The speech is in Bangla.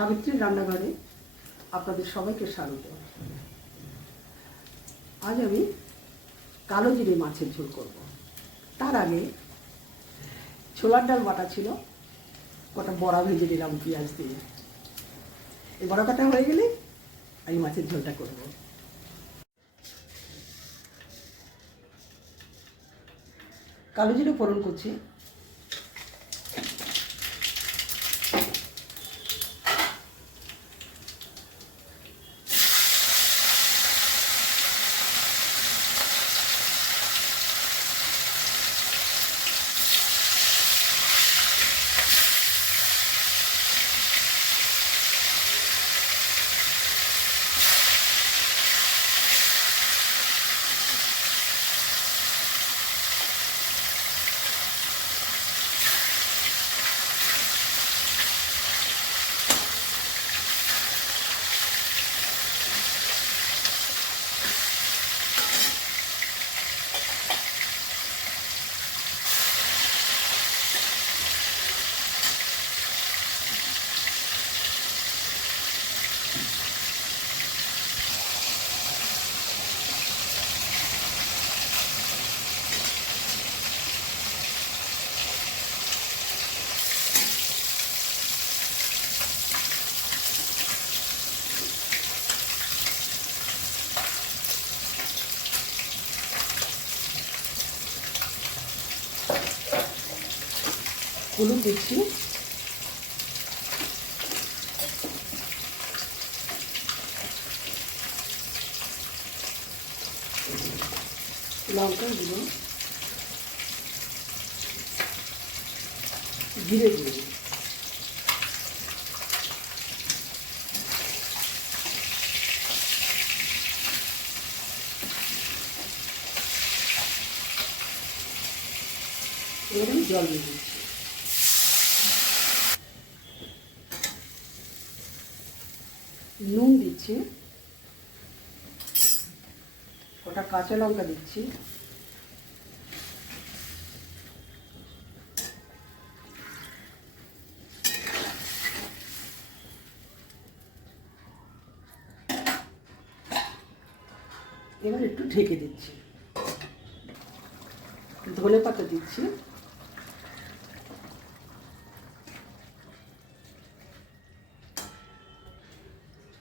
সাবিত্রীর রান্নাঘরে আপনাদের সবাইকে স্বাগত। আজ আমি কালো জিরে মাছের ঝোল করব। তার আগে ছোলার ডাল বাটা ছিল, কটা বড়া ভেজে দিলাম পেঁয়াজ দিয়ে। এই বড়া কাটা হয়ে গেলে আমি মাছের ঝোলটা করব। কালো জিরে ফোড়ন করছি। হলুদ দিচ্ছি। লঙ্কা গুঁড়ো। জিরে গুঁড়ো। এবার জল দিয়ে দিচ্ছি। নুন দিচ্ছি। ওটা কাঁচা লঙ্কা দিচ্ছি। এবার একটু ঢেকে দিচ্ছি। ধনে পাতা দিচ্ছি।